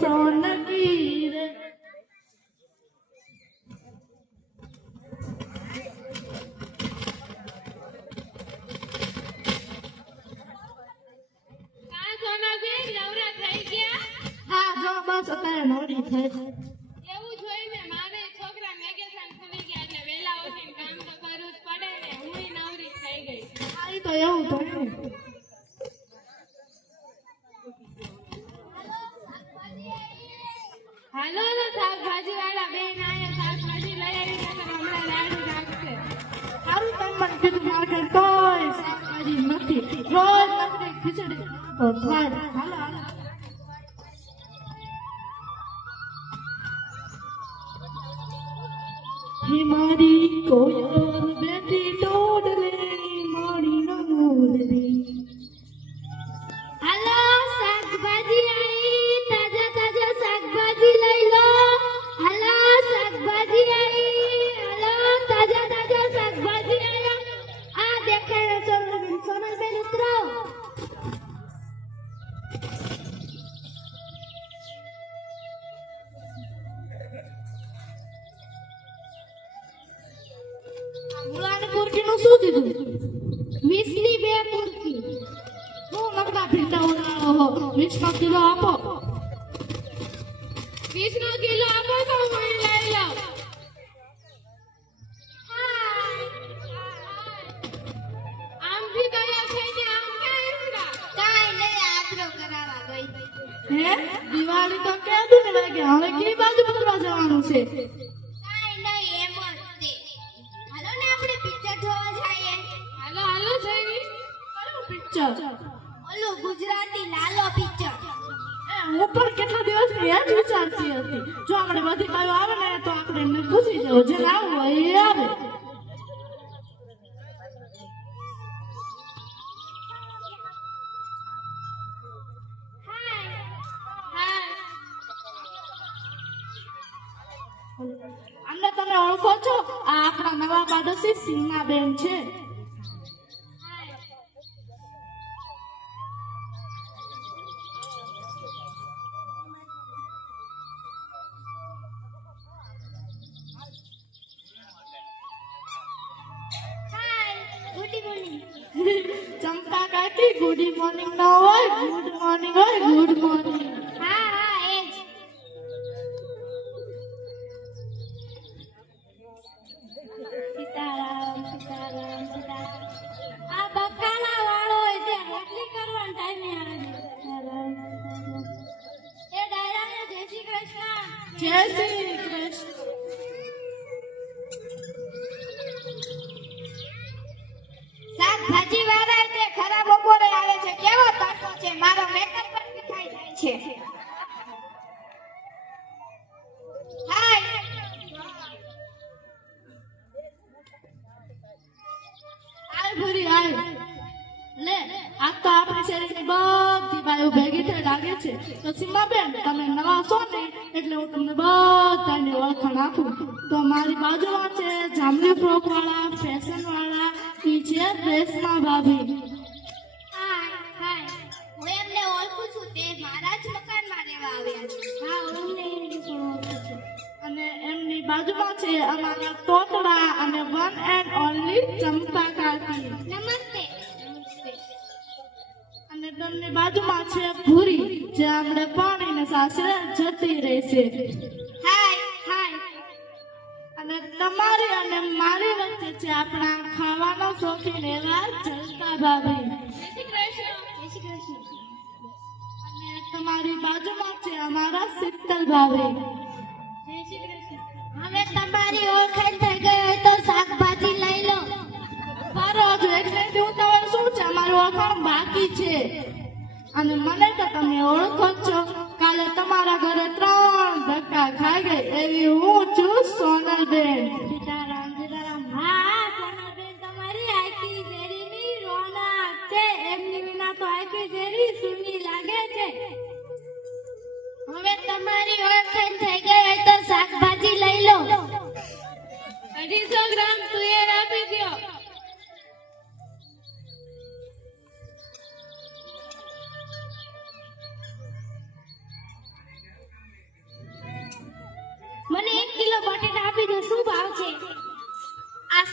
સોનગી રે અત્યારે નવરી થઈ એવું જોઈને મારે છોકરા વેકેશન ખુલી ગયા એટલે વેલા ઉઠીને કામ તો કરવું જ પડે ને હું નવરી થઈ ગઈ આ તો એવું થયું હાલો હાલો શાકભાજી વાળા બેન આયા શાકભાજી લઈ આવી તો હમણાં લાડુ નાખશે સારું તમે મને કીધું મારે કોઈ શાકભાજી નથી રોજ નકરી ખીચડી તો થાય હાલો હાલો મારી કોયલ બેઠી ટોડલે મારી નમૂલની હાલો શાકભાજી આવી તાજા તાજા શાકભાજી લઈ લો હાલો શાકભાજી આવી હાલો તાજા તાજા શાકભાજી આવ્યા આ દેખાય સોનલબેન ઉતરો મુલાને પુરકીનું શું દીધું 20 ની 2 પુરકી હું નકરા ભીંડા ઉડાડો 20 કિલો આપો 20 નો કિલો આપો તો હું લઈ લઉં આમ ભી ગયા છે કે આમ કેસરા કાઈ નહીં આદરો કરાવવા ગઈ હે દિવાળી તો કેદી ને વાગે હવે કઈ બાજુ ફરવા જવાનું છે કાઈ નહીં એમ જ છે હાલો ને આપણે પિક્ચર જોવા જઈએ હાલો હાલો જઈએ કયું પિક્ચર ઓલું ગુજરાતી લાલો પિક્ચર હું પણ કેટલા દિવસથી એ જ વિચારતી હતી જો આપણે બધી બાજુ આવે ને તો આપણે એમને પૂછી જવું જે આવું હોય એ આવે અમને તમે ઓળખો છો આ આપણા નવા પાડોશી સીમાબેન છે ચંપા કાકી ગુડ મોર્નિંગ ન હોય ગુડ મોર્નિંગ હોય ગુડ મોર્નિંગ હા હા એ જ સીતારામ સીતારામ સીતારામ આ બકાલા વાળો હોય તે રોટલી કરવાનો ટાઈમે આવે એ ડાયરાને જય શ્રી કૃષ્ણ જય શ્રી કૃષ્ણ શાકભાજી વાળા તે ખરા બપોરે આવે છે કેવો તડકો છે મારો મેકઅપ પણ દેખાઈ જાય છે હાય આય ભૂરી આય લે આ તો આપણી શેરીની બધી બાયો ભેગી થઈ લાગે છે તો સીમાબેન તમે નવા છો ને એટલે હું તમને બધાને ઓળખાણ આપું તો મારી બાજુમાં છે જામલી ફ્રોક વાળા ફેશન વાળા ઈ છે રેશમા ભાભી હાય હાય હું એમને ઓળખું છું તે મારા જ મકાનમાં રહેવા આવ્યા છે હા હું એમને પણ ઓળખું છું અને એમની બાજુમાં છે અમારા તોતડા અને વન એન્ડ ઓનલી ચંપા કાકી નમસ્તે નમસ્તે અને તેમની બાજુમાં છે ભૂરી જે આપણે પાણીને સાસરે જતી રહેશે હાય હાય અને તમારી અને મારી વચ્ચે છે આપણા ખાવાના શોખીન એવા જલતા ભાભી જય શ્રી કૃષ્ણ જય શ્રી કૃષ્ણ અને તમારી બાજુમાં છે અમારા શીતલ ભાભી જય શ્રી કૃષ્ણ હવે તમારી ઓળખાણ થઈ ગઈ હોય તો શાકભાજી લઈ લો મારો હજુ એટલે હું તમારે શું છે અમારું ઓળખાણ બાકી છે અને મને તો તમે ઓળખો જ છો કાલે તમારા ઘરે 3 ધક્કા ખાઈ ગઈ એવી હું છું સોનલબેન સીતારામ સીતારામ હા સોનલબેન તમારી આખી શેરીની રોનક છે એમની વિના તો આખી શેરી સૂની લાગે છે હવે તમારી ઓળખાણ થઈ ગઈ હોય તો શાકભાજી લઈ લો 250 ગ્રામ તુવેર આપી દો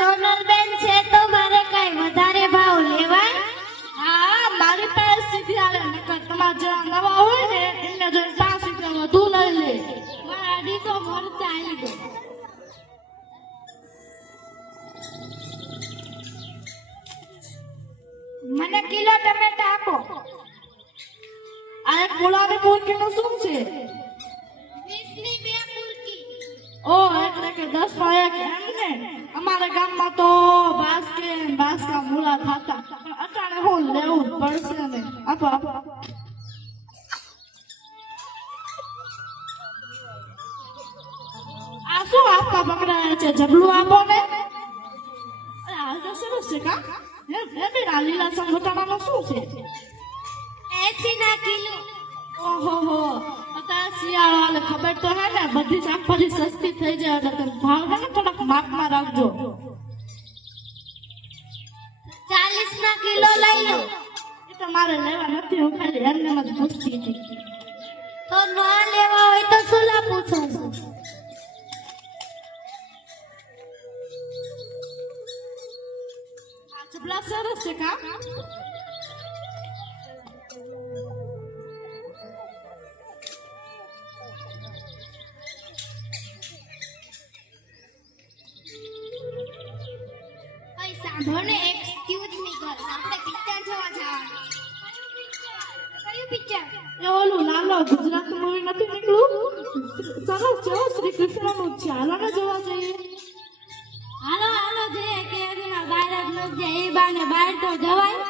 સોનલબેન છે તો મારે કઈ વધારે ભાવ લેવાય? હા મારી પાસે સીધી આવે નકર તમારા જેવા નવા હોય ને એમને જોઈને 5 રૂપિયા વધુ લઈ લે. મારા દીકરો મરતા આવી ગયો. મને કિલો ટમેટા આપો. આ એક ગુલાબી પૂરકીનું શું છે? 20 ની 2 પૂરકી. ઓ એટલે કે 10 માં 1 એમ ને. અમારા ગામમાં તો બાસકા મૂળા ખાતા પણ અટાણે હું લેવું જ પડશે ને. આપો આપો. આ શું આપવા પકડાયા છે? જબલું આપો ને. અરે આ તો સરસ છે કા. એમ આ લીલા સંગોટાણાનું શું છે? 80 ના કિલો. ઓહો અત્યારે શિયાળો હાલે ખબર તો હે ને બધી શાકભાજી સસ્તી થઈ જાય એટલે તમે ભાવ છે ને થોડાક માપમાં રાખજો. 40 ના કિલો લઈ લો. એ તો મારે લેવા નથી, હું ખાલી એમને જ પૂછતી હતી. તો ના લેવા હોય તો સુલા પૂછો છો. આ જબલા સરસ છે કા. ભાઈ સાંભળો ને, એક્સક્યુઝ મી ગર્લ્સ, આપણે પિક્ચર જોવા જવાનું. કયું પિક્ચર? એ ઓલું લાલો ગુજરાતી મૂવી નથી નીકળ્યું? સરસ છે હો, શ્રી કૃષ્ણનું જ છે. હાલો ને જોવા જઈએ. હાલો હાલો જે કેરીના બાળક નો જે એ બાને બહાર તો જવાય.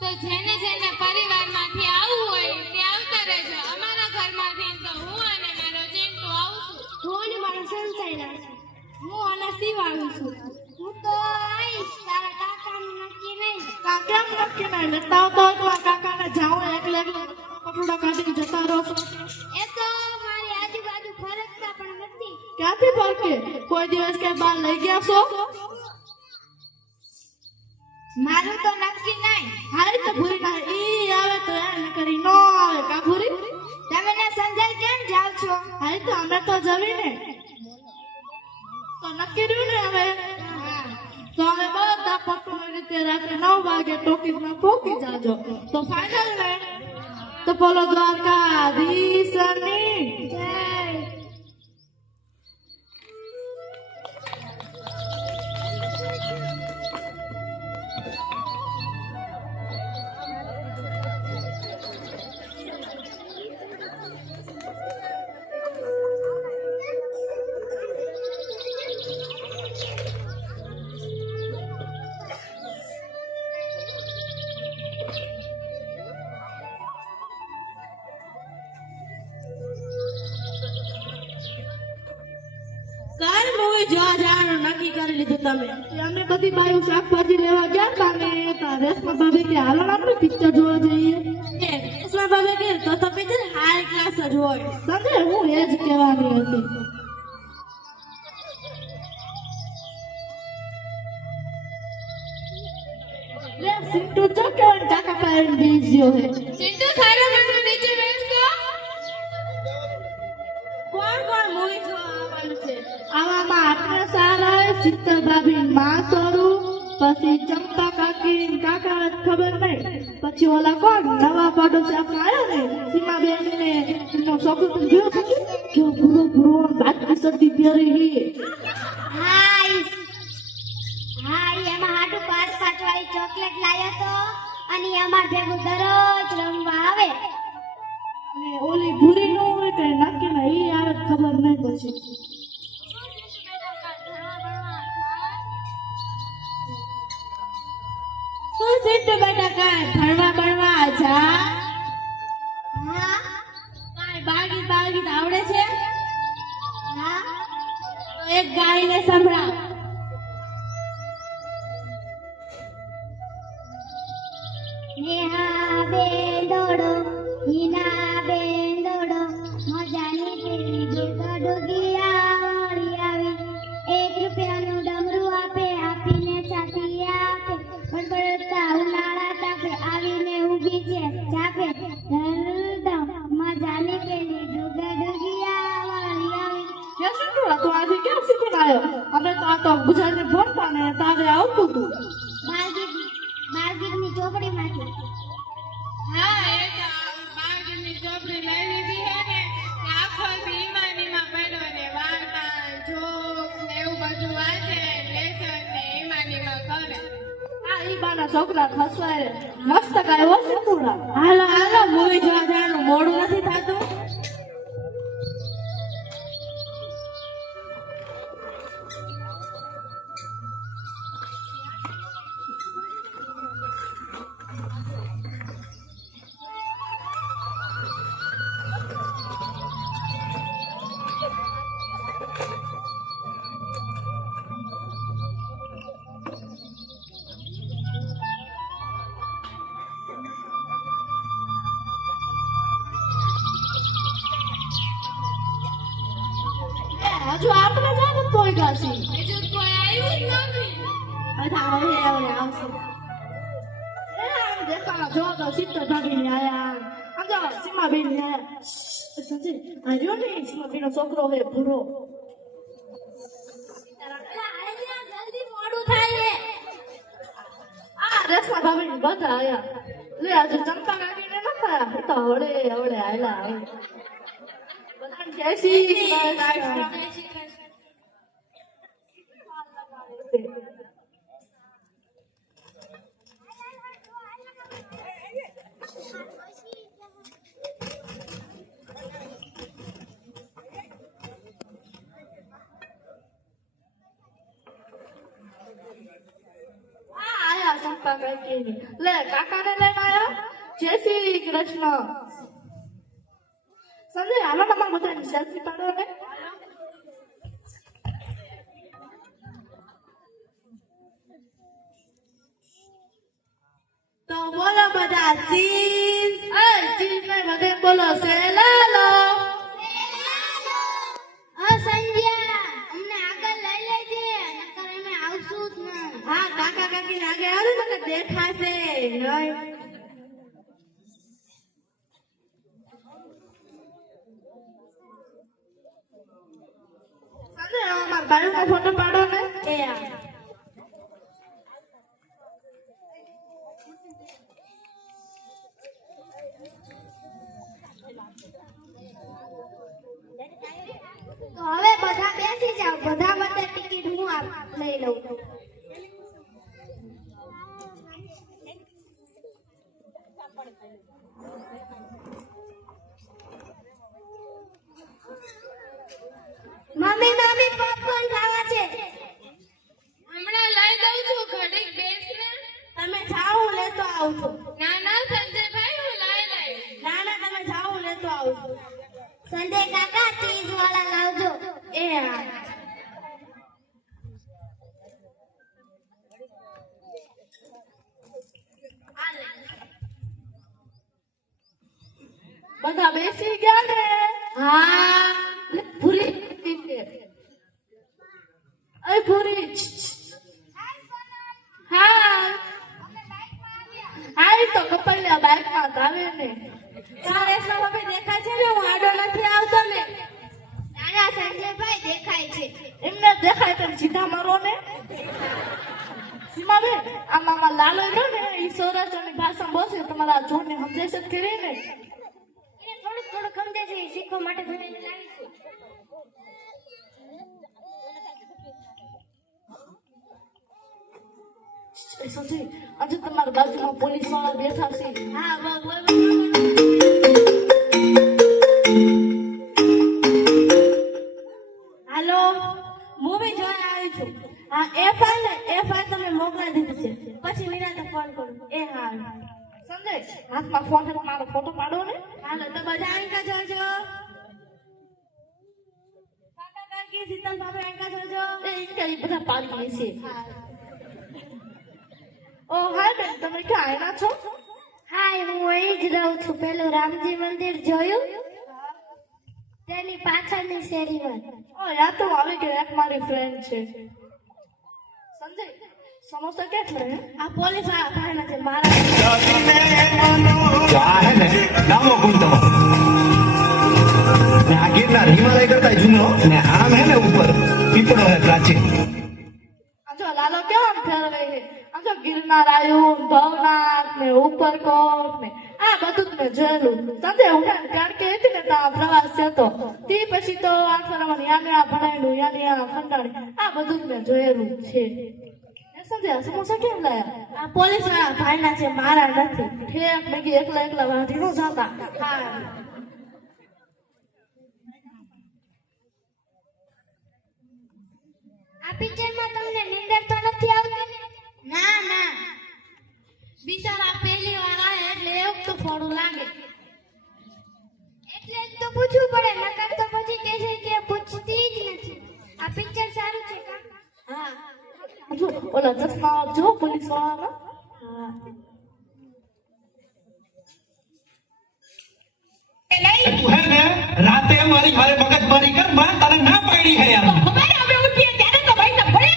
તો જેને જેને પરિવારમાંથી આવવું હોય તે આવતા રહેજો. અમારા ઘરમાંથી તો હું અને મારો ચિંટુ આવશું. હું અને મારો સંસાઈ રહેશે. હું અને શિવ આવું છું. હું તો આવીશ, તારા કાકાનું નક્કી નહીં. કેમ નક્કી નહીં? લેતા આવતા હોય તો આ કાકાને જાઓ એકલે કપડા કાઢીને જતા રહો છો. એ તો મારી આજુબાજુ ફરકતા પણ નથી. ક્યાંથી ફરકે? કોઈ દિવસ કે બહાર લઈ ગયા છો? મારું તો નક્કી નહીં. હારે તો ભૂરી ના ઈ આવે તો એને કરી નો આવે કા ભૂરી? તમે ને સંજય કેમ જાવ છો? હારે તો અમે તો જવી ને. તો નક્કી રહ્યું ને હવે. તો અમે બધા પકડી રીતે રાત્રે 9 વાગે ટોકીઝમાં પહોંચી જાજો. તો ફાઇનલ ને તો બોલો દ્વારકાધીશની જય. કાલ મૂવી જોવા જવાનું નક્કી કરી લીધું તમે? અમે બધી બાયું શાકભાજી લેવા ગયા હતા ને રેશમા ભાભી કે હાલો ને આપણે પિક્ચર જોવા જઈએ. રેશમા ભાભી કે તો પિક્ચર હાઈ ક્લાસ જ હોય. સમજે હું એ જ કહેવાની હતી. લે સિંટુ જો કેવન કાકા પાસે બીજ્યો હે. ચિંટુ સારો મને નીચે બેસતો. કોણ કોણ મૂવી જોવા આવવાનું છે? આવામાં આપણે સારા શીતલ ભાભી માં સોરું, પછી ચંપા કાકી કાકા ખબર નહીં, પછી ઓલા કોણ નવા પાડોશી આપણે આવ્યા ને સીમાબેન ને એમનો છોકરો જોયો છે કે ભૂરો બાટકી સતી પહેરી. હા, એમાં હાડું 5 વાળી ચોકલેટ લાવ્યો તો અને અમાર ભેગું દરરોજ રમવા આવે. અને ઓલી ભૂરી નો હોય કઈ નક્કી ના ઈ આવે ખબર નહીં. પછી શું સીટ બેટા કાંઈ ભણવા ભણવા જા? હા કાંઈ બાગી આવડે છે? હા તો એક ગાઈને સંભળાવ. નેહા બેન દોડો, હિના બેન દોડો, મજાની પેલી દુર્ગા ડુગિયા વાળી આવી. 1 રૂપિયાનું ડમરું આપે, આપીને છાતી આપે, બળબડતા ઉનાળા તાપે આવીને ઊભી છે ચાપે. ધરધમ મજાની પેલી દુર્ગા ડુગિયા વાળી આવી. કે શું તું આજે ક્યાં શીખીને આવ્યો? અમે તો આ તો ગુજરાતી ભણતા ને તારે આવતું હતું. બાળગીતની ચોપડીમાંથી. હા એ તો બાળકની ચોપડી લઈ લીધી હે ને આખો ઈમાનીમાં પડ્યો ને વાર્તા જોક ને એવું બધું વાંચે લેસન ને ઈમાનીમાં કરે. આ ઈ બાના છોકરા ખસવાય રે મસ્ત ગાયો છે પૂરા. હાલો હાલો મૂવી જોવા જવાનું મોડું નથી થતું. હજુ આપણે જાને કોઈ ગાસી બીજું કોઈ આવ્યું જ નથી. અચ્છા હવે આવશે. એ આમ દેખાણા જો તો સિત્તેર ભાગીને આયા. આમ જો સીમાબેન ને આયા. સંજય આ રહ્યો ને સીમાબેનનો છોકરો હે ભૂરો. જલ્દી મોડું થાય છે. આ રેશમા ભાભીને બધા આયા. લે આજે ચંપા કાકીને નતા એ તો હવડે હવડે આયલા આવે. બધાને જય શ્રી કૃષ્ણ. આયા ચંપા કાકી લે કાકાને લઈને આયા. જય શ્રી કૃષ્ણ. સંજય હાલો તમારે બધાની સેલ્ફી પાડો ને. તો બોલો બધા ચીઝ. એ ચીજ ને બધે બોલો સેલાલો. સંજ્યા અમને આગળ લઈ લેજે નકર અમે આવશું જ નહીં. હા કાકા કાકી લાગે આવે મને દેખાશે નહીં. સંજય અમારા બાયુનો ફોટો પાડો ને. એ આ. તો હવે બધા બેસી જાઓ. બધા માટે ટિકિટ હું લઈ લઉં. મમ્મી મમ્મી પોપકોર્ન ખાવા છે. હમણાં લઈ દઉં છું ઘડીક બેસ ને. તમે જાઓ હું લેતો આવું છું. ના ના સંજયભાઈ હું લઈ લઈશ. ના ના તમે જાઓ હું લેતો આવું છું. સંજય કાકા ચીઝ વાળા લાવજો. એ આ. બધા બેસી ગયા ને. હા લે, ભૂરી એ ભૂરી હા હા ઈ તો કપલિયા બાઇક માં આવે ને. રેશમા ભાભી દેખાય છે ને હું આડો નથી આવતો ને. નાના સંજયભાઈ દેખાય છે. એમને દેખાય તમે સીધા મારો ને. સીમાબેન આમાં લાલો રહ્યો ને ઈ સૌરાષ્ટ્રની ભાષા બોલશે તમારા જોડ ને સમજાય છે કરી ને. એને થોડુંક થોડુંક સમજે છે એ શીખવા માટે થોડી લાવીશું. એ સંજય આજે તમારા બાજુમાં પોલીસ વાળા બેઠા છે. હા હાલો મૂવી જોવા આવી છું. હા F5 તમે મોકલાવી દીધી છે. પછી નિરાંતે ફોન કરું. એ હા સંજય હાથમાં ફોન છે મારો ફોટો પાડો ને. હાલો તો બધા આંકા જોજો. કાકા કાકી શીતલ ભાભી આંકા જોજો. એ ઈ બધા પાડીએ છે. ઓ હાય બેન તમે ક્યાં આવ્યા છો? હાય હું અહીં જ રહું છું. પેલું રામજી મંદિર જોયું તેની પાછળની શેરીમાં. ઓ યા તો આવી કે એક મારી ફ્રેન્ડ છે. સંજય સમોસા કેટલા હે? આ પોલીસ વાળા ભાઈ નથી મારા. તો આ હે ને ડામો કુંડ તમારો ને આ ગીરના હિમાલય કરતા જૂનો ને આમ હે ને ઉપર લાલો હે પ્રાચીન. આ જો લાલો કેમ ફેરવે છે આ જો ગિરનાર આવ્યું ભવનાથ ને ઉપરકોટ ને આ બધું જ મેં જોયેલું સાથે ઉઠાણ કારણ કે હતી ને ત્યાં પ્રવાસ હતો તે પછી તો આ ફરવાની યાને ભણાયેલું યાને ખંડાણી આ બધું જ મેં જોયેલું છે સંજય સમોસા કેમ લાયા આ પોલીસ વાળા ભાઈના છે, મારા નથી. ઠેક મેં કીધું એકલા એકલા વાંધી નો જાતા હા. આ પિક્ચરમાં તમને નીંદર તો નથી આવતી ને? ના ના બિચારા પહેલી વાર આવે એટલે એવું તો થોડું લાગે. એટલે જ તો પૂછવું પડે નકર તો પછી કહે છે કે પૂછતી જ નથી. આ પિક્ચર સારું છે કા? હા જો ઓલા ચશ્મા જો પોલીસ વાળાના તું હે ને રાતે મારી મારે મગજમારી કર માં તને ના પાડી હે યાર. અમારે હવે ઉઠીએ ત્યારે તો ભાઈ તો ભલે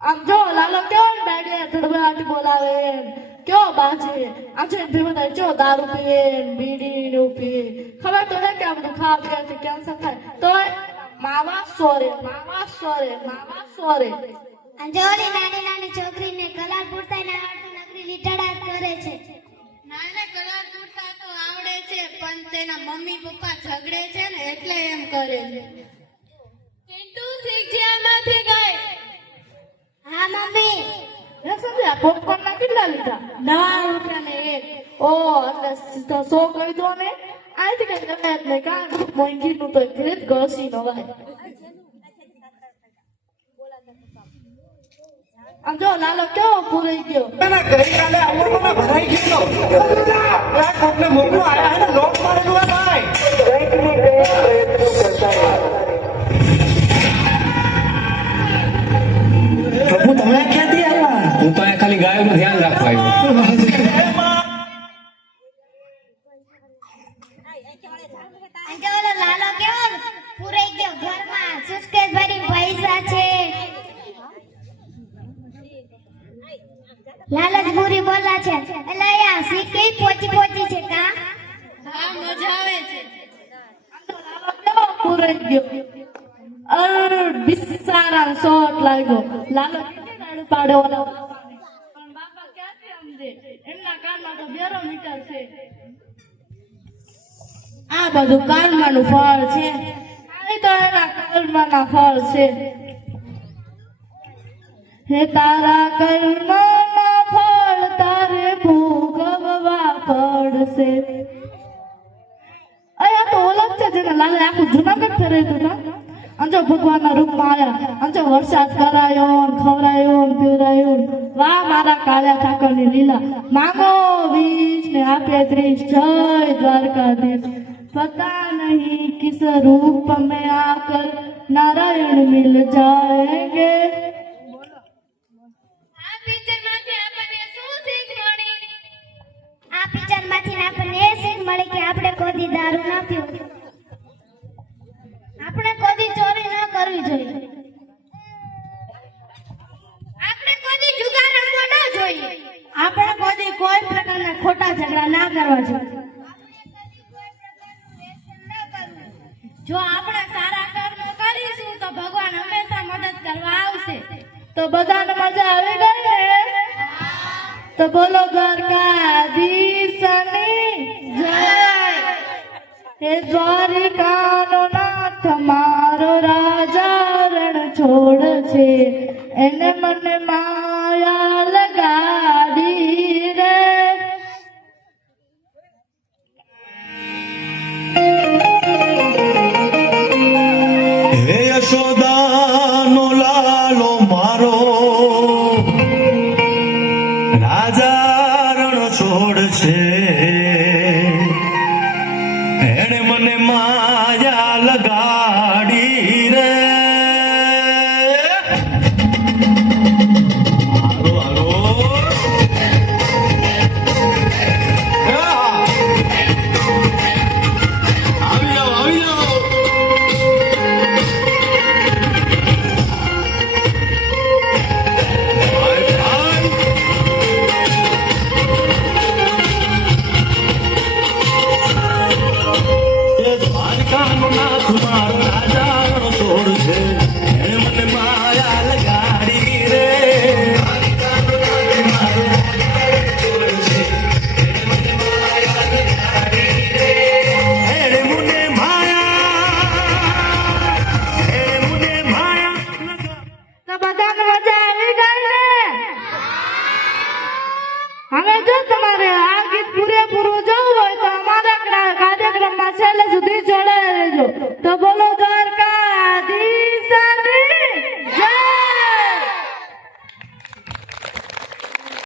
આમ જો લાલો કેવો બેગે ધડબડાટી બોલાવે કેવો બાજે આમ છે ભીમતા જો દારૂ પીએ બીડી ને એવું પીએ ખબર તો ને કે આ બધું ખાવા પીવાથી કેન્સર થાય તો માવા સોરે માવા સોરે માવા સોરે અંજોલી નાની નાની છોકરીને કલર પૂરતા ને આવડતું નકરી લીટાડા જ કરે છે. નાના કલર પૂરતા તો આવડે છે પણ તેના મમ્મી પપ્પા ઝઘડે છે ને એટલે એમ કરે છે. પિન્ટુ શીખ્યામાંથી ગઈ. હા મમ્મી. હે સમજ્યા પોપકોર્ન ના કેટલા લીધા 9 રૂપિયા ને એક ઓ એટલે સીધો 100 કહી દો ને આથી કઈ ગમે જ નહીં કા મોંઘી નું તો એટલે જ ઘસી નવાય આમ જો લાલો કેવો પૂરાઈ ગયો ના ગઈકાલે આવવામાં ભરાઈ ગયો આ કોકને મોકલો આયા હે ને લોક મારેલું આ ભાઈ. પ્રભુ તમે ક્યાંથી આવ્યા? હું તો અહીંયા ખાલી ગાયોનું ધ્યાન રાખવા આવ્યો. અંજોલો લાલો કેવો પૂરાઈ ગયો ઘરમાં સુસ્કેસ ભરી પૈસા છે. લાલચ પૂરી બોલા છે એટલે આ સીટી પોચી પોચી છે કા? હા મજા આવે છે. લાલો કેવો પૂરાઈ ગયો બિસારા શોટ લાગ્યો લાલો કેટલી નાડું પાડે ઓલા બાપાને. પણ બાપા ક્યાંથી સમજે એમના કાનમાં તો બેરોમીટર છે આ બધું કર્મનું ફળ છે. આ તો એના કર્મના ફળ છે હે તારા કર્મના ફળ તારે ભોગવવા પડશે અહીંયા તો ઓળખ છે જેને લાલે આખું જુનાગઢ ફેરવ્યું હતું ને અંજો ભગવાનના રૂપમાં આવ્યા અંજો વરસાદ કરાયો ને ખવરાયો ને પીવરાયો ને. વાહ મારા કાળિયા ઠાકરની લીલા માંગો 20 ને આપે 30 જય દ્વારકાધીશ पता नहीं किस रूप में आकर नारायण मिल जाएंगे આ પિક્ચરમાંથી આપણને શું શીખ મળી? આ પિક્ચરમાંથી આપણને એ શીખ મળી કે આપણે કોઈ દારૂ ના પીવું, આપણે કોઈ ચોરી ન કરવી જોઈએ, આપણે કોઈ જુગાર રમવા ન જોઈએ, આપણે કોઈ પ્રકારના ખોટા ઝઘડા ના કરવા જોઈએ. જો આપણે સારા કર્મ કરીશું તો ભગવાન હંમેશા મદદ કરવા આવશે. तो बधाने मजा આવી ગઈ ને તો બોલો દ્વારકાધીશની જય હે દ્વારિકાનો નાથ મારો રાજા રણ છોડ છે એને મને માયા લગાડી રે હે યશોદાનો લાલો મારો રાજા રણ છોડ છે એણે મને માયા લગાડી રે હાલો હાલો આવી જાઓ દ્વારકાનો નાથ મારો રાજા